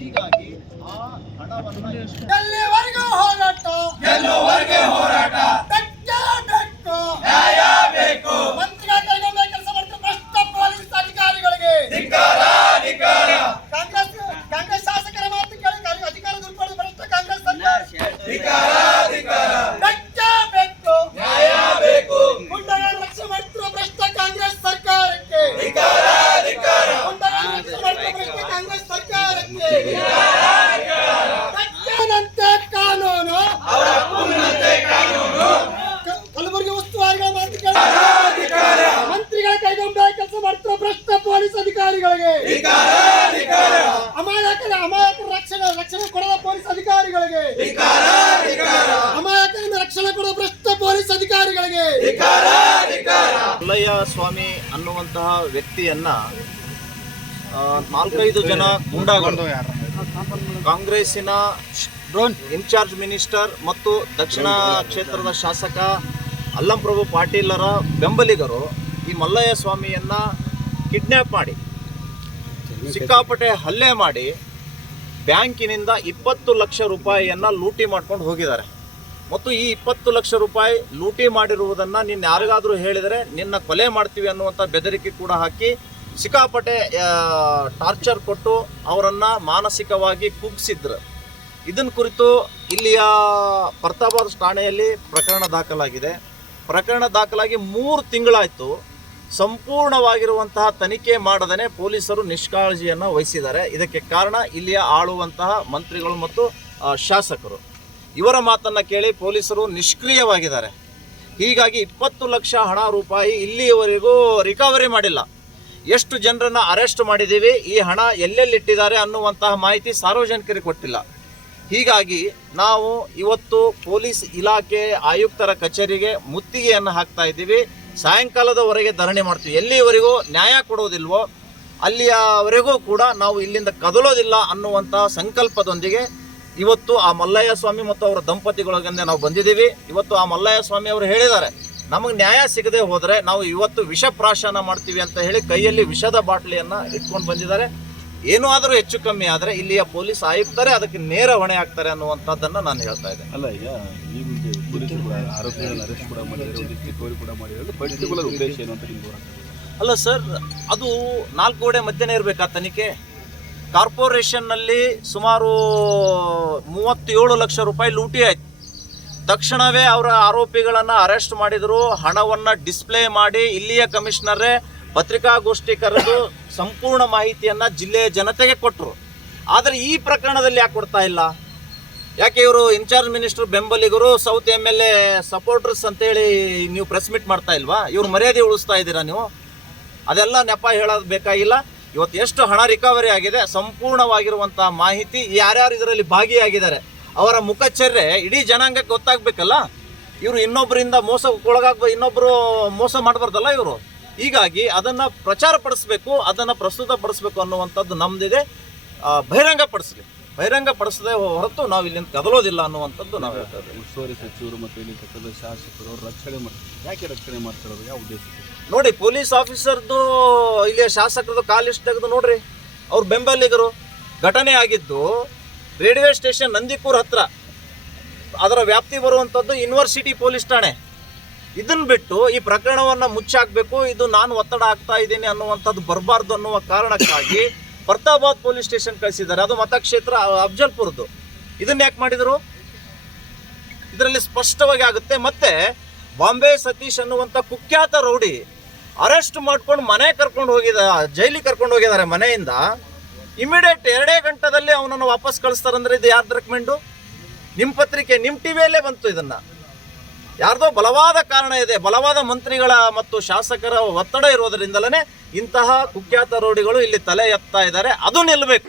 ಹೀಗಾಗಿ ಆ ಹಣವನ್ನು ಎಲ್ಲಿವರೆಗೂ ಹೋರಾಟ ಬೇಕು ನ್ಯಾಯ ಬೇಕು. ಮಂತ್ರಿಗಳ ಕೈಗೊಂಡ ಕೆಲಸ ಮಾಡ್ತಾರೆ ಭ್ರಷ್ಟ ಪೊಲೀಸ್ ಅಧಿಕಾರಿಗಳಿಗೆ ಕಾಂಗ್ರೆಸ್ ಶಾಸಕರ ಮಾತು ಕೇಳಿ ಅಧಿಕಾರ ದುರ್ಬಳಕೆ ಭ್ರಷ್ಟ ಕಾಂಗ್ರೆಸ್ ಸರ್ಕಾರ ಬೇಕು ನ್ಯಾಯ ಬೇಕು. ಗುಂಡಗಳ ರಕ್ಷಣೆ ಮಾಡ್ತಿರುವ ಭ್ರಷ್ಟ ಕಾಂಗ್ರೆಸ್ ಸರ್ಕಾರಕ್ಕೆ ಗುಂಡಗಳ ರಕ್ಷಣೆ ಮಾಡ್ತಿರುವ ಭ್ರಷ್ಟ ಕಾಂಗ್ರೆಸ್ ಸರ್ಕಾರಕ್ಕೆ ತಕ್ಕಂತೆ ಕಾನೂನು ಕಲಬುರಗಿ ಉಸ್ತುವಾರಿಗಳ ಮಾತು ಕೇಳಿ ಮಂತ್ರಿಗಳ ಕೈಗೊಂಡ ಕೆಲಸ ಮಾಡ್ತಿರುವ ಭ್ರಷ್ಟ ಪೊಲೀಸ್ ಅಧಿಕಾರಿಗಳಿಗೆ ಅಮಾಯಕರ ರಕ್ಷಣೆ ಕೊಡದ ಪೊಲೀಸ್ ಅಧಿಕಾರಿಗಳಿಗೆ ಅಮಾಯಕರಿಂದ ರಕ್ಷಣೆ ಕೊಡುವ ಭ್ರಷ್ಟ ಪೊಲೀಸ್ ಅಧಿಕಾರಿಗಳಿಗೆ ಮಲ್ಲಯ್ಯ ಸ್ವಾಮಿ ಅನ್ನುವಂತಹ ವ್ಯಕ್ತಿಯನ್ನ 4-5 ಜನ ಗೂಂಡಾಗಳು ಕಾಂಗ್ರೆಸ್ಸಿನ ಇನ್ಚಾರ್ಜ್ ಮಿನಿಸ್ಟರ್ ಮತ್ತು ದಕ್ಷಿಣ ಕ್ಷೇತ್ರದ ಶಾಸಕ ಅಲ್ಲಂಪ್ರಭು ಪಾಟೀಲರ ಬೆಂಬಲಿಗರು ಈ ಮಲ್ಲಯ್ಯ ಸ್ವಾಮಿಯನ್ನ ಕಿಡ್ನ್ಯಾಪ್ ಮಾಡಿ ಸಿಕ್ಕಾಪಟ್ಟೆ ಹಲ್ಲೆ ಮಾಡಿ ಬ್ಯಾಂಕಿನಿಂದ 20 ಲಕ್ಷ ರೂಪಾಯಿಯನ್ನ ಲೂಟಿ ಮಾಡ್ಕೊಂಡು ಹೋಗಿದ್ದಾರೆ. ಮತ್ತು ಈ 20 ಲಕ್ಷ ರೂಪಾಯಿ ಲೂಟಿ ಮಾಡಿರುವುದನ್ನ ನೀನು ಯಾರಿಗಾದ್ರೂ ಹೇಳಿದರೆ ನಿನ್ನ ಕೊಲೆ ಮಾಡ್ತೀವಿ ಅನ್ನುವಂಥ ಬೆದರಿಕೆ ಕೂಡ ಹಾಕಿ ಸಿಕ್ಕಾಪಟ್ಟೆ ಟಾರ್ಚರ್ ಕೊಟ್ಟು ಅವರನ್ನ ಮಾನಸಿಕವಾಗಿ ಕುಗ್ಗಿಸಿದ್ರು. ಇದನ್ನ ಕುರಿತು ಇಲ್ಲಿಯ ಪ್ರತಾಪಾದ್ ಠಾಣೆಯಲ್ಲಿ ಪ್ರಕರಣ ದಾಖಲಾಗಿದೆ. ಪ್ರಕರಣ ದಾಖಲಾಗಿ 3 ತಿಂಗಳಾಯಿತು. ಸಂಪೂರ್ಣವಾಗಿರುವಂತಹ ತನಿಖೆ ಮಾಡದೇ ಪೊಲೀಸರು ನಿಷ್ಕಾಳಜಿಯನ್ನು ವಹಿಸಿದ್ದಾರೆ. ಇದಕ್ಕೆ ಕಾರಣ ಇಲ್ಲಿಯ ಆಳುವಂತಹ ಮಂತ್ರಿಗಳು ಮತ್ತು ಶಾಸಕರು. ಇವರ ಮಾತನ್ನು ಕೇಳಿ ಪೊಲೀಸರು ನಿಷ್ಕ್ರಿಯವಾಗಿದ್ದಾರೆ. ಹೀಗಾಗಿ 20 ಲಕ್ಷ ರೂಪಾಯಿ ಇಲ್ಲಿಯವರೆಗೂ ರಿಕವರಿ ಮಾಡಿಲ್ಲ. ಎಷ್ಟು ಜನರನ್ನು ಅರೆಸ್ಟ್ ಮಾಡಿದ್ದೀವಿ, ಈ ಹಣ ಎಲ್ಲೆಲ್ಲಿಟ್ಟಿದ್ದಾರೆ ಅನ್ನುವಂತಹ ಮಾಹಿತಿ ಸಾರ್ವಜನಿಕರಿಗೆ ಕೊಟ್ಟಿಲ್ಲ. ಹೀಗಾಗಿ ನಾವು ಇವತ್ತು ಪೊಲೀಸ್ ಇಲಾಖೆ ಆಯುಕ್ತರ ಕಚೇರಿಗೆ ಮುತ್ತಿಗೆಯನ್ನು ಹಾಕ್ತಾ ಇದ್ದೀವಿ. ಸಾಯಂಕಾಲದವರೆಗೆ ಧರಣಿ ಮಾಡ್ತೀವಿ. ಎಲ್ಲಿವರೆಗೂ ನ್ಯಾಯ ಕೊಡುವುದಿಲ್ವೋ ಅಲ್ಲಿಯವರೆಗೂ ಕೂಡ ನಾವು ಇಲ್ಲಿಂದ ಕದಲೋದಿಲ್ಲ ಅನ್ನುವಂತಹ ಸಂಕಲ್ಪದೊಂದಿಗೆ ಇವತ್ತು ಆ ಮಲ್ಲಯ್ಯ ಸ್ವಾಮಿ ಮತ್ತು ಅವರ ದಂಪತಿಗಳಿಗೆ ನಾವು ಬಂದಿದ್ದೀವಿ. ಇವತ್ತು ಆ ಮಲ್ಲಯ್ಯ ಸ್ವಾಮಿ ಅವರು ಹೇಳಿದ್ದಾರೆ, ನಮಗೆ ನ್ಯಾಯ ಸಿಗದೆ ಹೋದರೆ ನಾವು ಇವತ್ತು ವಿಷಪ್ರಾಶನ ಮಾಡ್ತೀವಿ ಅಂತ ಹೇಳಿ ಕೈಯಲ್ಲಿ ವಿಷದ ಬಾಟ್ಲಿಯನ್ನು ಇಟ್ಕೊಂಡು ಬಂದಿದ್ದಾರೆ. ಏನೂ ಆದರೂ ಹೆಚ್ಚು ಕಮ್ಮಿ ಆದರೆ ಇಲ್ಲಿಯ ಪೊಲೀಸ್ ಆಯುಕ್ತರೇ ಅದಕ್ಕೆ ನೇರ ಹೊಣೆ ಆಗ್ತಾರೆ ಅನ್ನುವಂಥದ್ದನ್ನು ನಾನು ಹೇಳ್ತಾ ಇದ್ದೆ. ಅಲ್ಲ, ಈಗ ಈ ಆರೋಪಿಗಳನ್ನು ಅರೆಸ್ಟ್ ಕೂಡ ಮಾಡಿದ್ದಾರೆ, ರಿಕವರಿ ಕೂಡ ಮಾಡಿದ್ದಾರೆ. ಪರ್ಟಿಕ್ಯುಲರ್ ಉದ್ದೇಶ ಏನು ಅಂತ ನಿಮ್ಗೆ ಅಲ್ಲ ಸರ್, ಅದು 4 ಗೋಡೆ ಮಧ್ಯೆನೇ ಇರಬೇಕಾ ತನಿಖೆ? ಕಾರ್ಪೊರೇಷನ್ನಲ್ಲಿ ಸುಮಾರು 37 ಲಕ್ಷ ರೂಪಾಯಿ ಲೂಟಿ ಆಯ್ತು. ತಕ್ಷಣವೇ ಅವರ ಆರೋಪಿಗಳನ್ನು ಅರೆಸ್ಟ್ ಮಾಡಿದರು. ಹಣವನ್ನು ಡಿಸ್ಪ್ಲೇ ಮಾಡಿ ಇಲ್ಲಿಯ ಕಮಿಷನರೇ ಪತ್ರಿಕಾಗೋಷ್ಠಿ ಕರೆದು ಸಂಪೂರ್ಣ ಮಾಹಿತಿಯನ್ನು ಜಿಲ್ಲೆಯ ಜನತೆಗೆ ಕೊಟ್ಟರು. ಆದರೆ ಈ ಪ್ರಕರಣದಲ್ಲಿ ಯಾಕೆ ಕೊಡ್ತಾ ಇಲ್ಲ? ಯಾಕೆ ಇವರು ಇನ್ಚಾರ್ಜ್ ಮಿನಿಸ್ಟರ್ ಬೆಂಬಲಿಗರು, ಸೌತ್ MLA ಸಪೋರ್ಟರ್ಸ್ ಅಂತೇಳಿ ನೀವು ಪ್ರೆಸ್ ಮೀಟ್ ಮಾಡ್ತಾ ಇಲ್ವಾ? ಇವ್ರು ಮರ್ಯಾದೆ ಉಳಿಸ್ತಾ ಇದ್ದೀರಾ ನೀವು? ಅದೆಲ್ಲ ನೆಪ ಹೇಳೋದು ಬೇಕಾಗಿಲ್ಲ. ಇವತ್ತು ಎಷ್ಟು ಹಣ ರಿಕವರಿ ಆಗಿದೆ ಸಂಪೂರ್ಣವಾಗಿರುವಂತಹ ಮಾಹಿತಿ, ಯಾರ್ಯಾರು ಇದರಲ್ಲಿ ಭಾಗಿಯಾಗಿದ್ದಾರೆ ಅವರ ಮುಖಚರ್ಯೆ ಇಡೀ ಜನಾಂಗಕ್ಕೆ ಗೊತ್ತಾಗಬೇಕಲ್ಲ. ಇವರು ಇನ್ನೊಬ್ಬರಿಂದ ಇನ್ನೊಬ್ಬರು ಮೋಸ ಮಾಡಬಾರ್ದಲ್ಲ ಇವರು. ಹೀಗಾಗಿ ಅದನ್ನು ಪ್ರಚಾರ ಪಡಿಸ್ಬೇಕು, ಅದನ್ನು ಪ್ರಸ್ತುತಪಡಿಸ್ಬೇಕು ಅನ್ನುವಂಥದ್ದು ನಮ್ಮದಿದೆ. ಬಹಿರಂಗ ಪಡಿಸದೆ ಹೊರತು ನಾವು ಇಲ್ಲಿಂದ ಕದಲೋದಿಲ್ಲ ಅನ್ನುವಂಥದ್ದು ನಾವು ಹೇಳ್ತಾ ಇದ್ದೇವೆ. ಉಸ್ತುವಾರಿ ಸಚಿವರು ಮತ್ತು ಇಲ್ಲಿ ಶಾಸಕರು ಅವರು ರಕ್ಷಣೆ ಮಾಡ್ತಾರೆ. ಯಾಕೆ ರಕ್ಷಣೆ ಮಾಡ್ತಿರೋದು? ಯಾವ ಉದ್ದೇಶ ನೋಡಿ, ಪೊಲೀಸ್ ಆಫೀಸರ್ದು ಇಲ್ಲಿಯ ಶಾಸಕರದು ಕಾಲಿಸ್ಟ್ ತೆಗೆದು ನೋಡ್ರಿ. ಅವ್ರ ಬೆಂಬಲಿಗರು. ಘಟನೆ ಆಗಿದ್ದು ರೈಲ್ವೆ ಸ್ಟೇಷನ್ ನಂದಿಕೂರ್ ಹತ್ರ, ಅದರ ವ್ಯಾಪ್ತಿ ಬರುವಂಥದ್ದು ಯೂನಿವರ್ಸಿಟಿ ಪೊಲೀಸ್ ಠಾಣೆ. ಇದನ್ನು ಬಿಟ್ಟು ಈ ಪ್ರಕರಣವನ್ನು ಮುಚ್ಚಾಕಬೇಕು, ಇದು ನಾನು ಒತ್ತಡ ಆಗ್ತಾ ಇದ್ದೀನಿ ಅನ್ನುವಂಥದ್ದು ಬರಬಾರ್ದು ಅನ್ನುವ ಕಾರಣಕ್ಕಾಗಿ ಪ್ರತಾಪಾದ್ ಪೊಲೀಸ್ ಸ್ಟೇಷನ್ ಕಳಿಸಿದ್ದಾರೆ. ಅದು ಮತಕ್ಷೇತ್ರ ಅಫ್ಜಲ್ಪುರದ್ದು. ಇದನ್ನ ಯಾಕೆ ಮಾಡಿದರು? ಇದರಲ್ಲಿ ಸ್ಪಷ್ಟವಾಗಿ ಆಗುತ್ತೆ. ಮತ್ತೆ ಬಾಂಬೆ ಸತೀಶ್ ಅನ್ನುವಂಥ ಕುಖ್ಯಾತ ರೌಡಿ ಅರೆಸ್ಟ್ ಮಾಡ್ಕೊಂಡು ಜೈಲಿಗೆ ಕರ್ಕೊಂಡು ಹೋಗಿದ್ದಾರೆ ಮನೆಯಿಂದ. ಇಮಿಡಿಯೇಟ್ 2 ಗಂಟೆದಲ್ಲಿ ಅವನನ್ನು ವಾಪಸ್ ಕಳಿಸ್ತಾರಂದ್ರೆ ಇದು ಯಾರ್ದು ರೆಕಮೆಂಡು? ನಿಮ್ಮ ಪತ್ರಿಕೆ, ನಿಮ್ಮ ಟಿವಿಯಲ್ಲೇ ಬಂತು. ಇದನ್ನು ಯಾರ್ದೋ ಬಲವಾದ ಕಾರಣ ಇದೆ, ಬಲವಾದ ಮಂತ್ರಿಗಳ ಮತ್ತು ಶಾಸಕರ ಒತ್ತಡ ಇರೋದರಿಂದಲೇ ಇಂತಹ ಕುಖ್ಯಾತ ರೌಡಿಗಳು ಇಲ್ಲಿ ತಲೆ ಎತ್ತಾ ಇದ್ದಾರೆ. ಅದು ನಿಲ್ಲಬೇಕು.